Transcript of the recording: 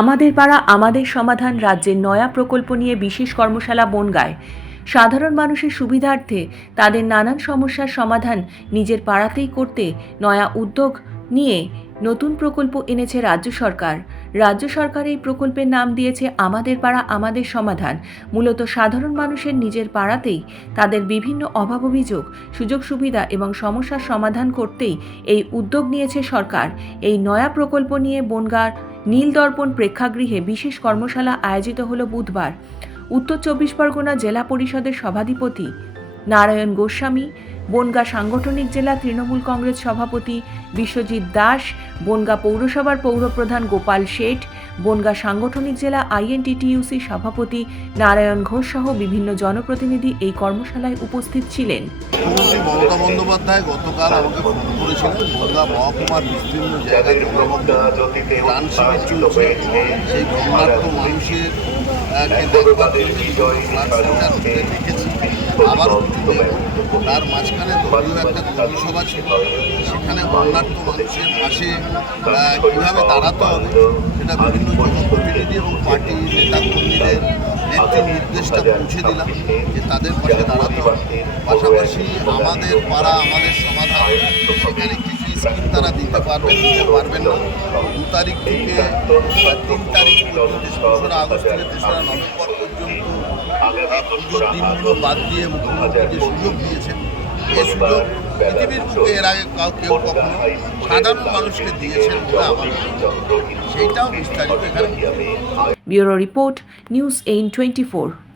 আমাদের পাড়া আমাদের সমাধান রাজ্যের নয়া প্রকল্প নিয়ে বিশেষ কর্মশালা বনগাঁয়। সাধারণ মানুষের সুবিধার্থে তাদের নানান সমস্যার সমাধান নিজের পাড়াতেই করতে নয়া উদ্যোগ নিয়ে নতুন প্রকল্প এনেছে রাজ্য সরকার। রাজ্য সরকার এই প্রকল্পের নাম দিয়েছে আমাদের পাড়া আমাদের সমাধান। মূলত সাধারণ মানুষের নিজের পাড়াতেই তাদের বিভিন্ন অভাব অভিযোগ, সুযোগ সুবিধা এবং সমস্যার সমাধান করতেই এই উদ্যোগ নিয়েছে সরকার। এই নয়া প্রকল্প নিয়ে বনগাঁর নীলদর্পণ প্রেক্ষাগৃহে বিশেষ কর্মশালা আয়োজিত হল বুধবার। উত্তর চব্বিশ পরগনা জেলা পরিষদের সভাধিপতি নারায়ণ গোস্বামী, বনগাঁ সাংগঠনিক জেলা তৃণমূল কংগ্রেস সভাপতি বিশ্বজিৎ দাস, বনগাঁ পৌরসভার পৌরপ্রধান গোপাল শেঠ, বনগাঁ সাংগঠনিক জেলা আইএনটিটিইউসি সভাপতি নারায়ণ ঘোষ সহ বিভিন্ন জনপ্রতিনিধি এই কর্মশালায় উপস্থিত ছিলেন। মুখ্যমন্ত্রী মমতা বন্দ্যোপাধ্যায় গতকাল আমাকে ফোন করেছিলেন। বনগাঁ মহকুমার বিস্তীর্ণ জায়গায় ত্রাণ শিবির চলছে, সেই বন্যার্থ মানুষের দেখবার জন্য দেখেছি। আবারও তার মাঝখানে দলীয় একটা কর্মী সভা ছিল, সেখানে বন্যার্থ মানুষের পাশে কীভাবে দাঁড়াতে হবে সেটা বিভিন্ন জনপ্রতিনিধি এবং পার্টি নেতাকর্মীদের নেত্রী নির্দেশটা পৌঁছে দিলাম যে তাদের পাশে দাঁড়াতে হবে। পাশাপাশি আমাদের পাড়া আমাদের সমাধান, সেখানে কিছু স্কিম তারা দিতে পারবেন না। 2 তারিখ থেকে 3 তারিখ পর্যন্ত, 2রা আগস্ট থেকে 3রা নভেম্বর পর্যন্ত পুজোর দিনগুলো বাদ দিয়ে মুখ্যমন্ত্রী যে সুযোগ দিয়েছেন, এই সুযোগ পৃথিবীর বুকে এর আগে কেউ কখনো সাধারণ মানুষকে দিয়েছেন বলে আমার সেইটাও বিস্তারিত এখানে। Bureau report, news 824।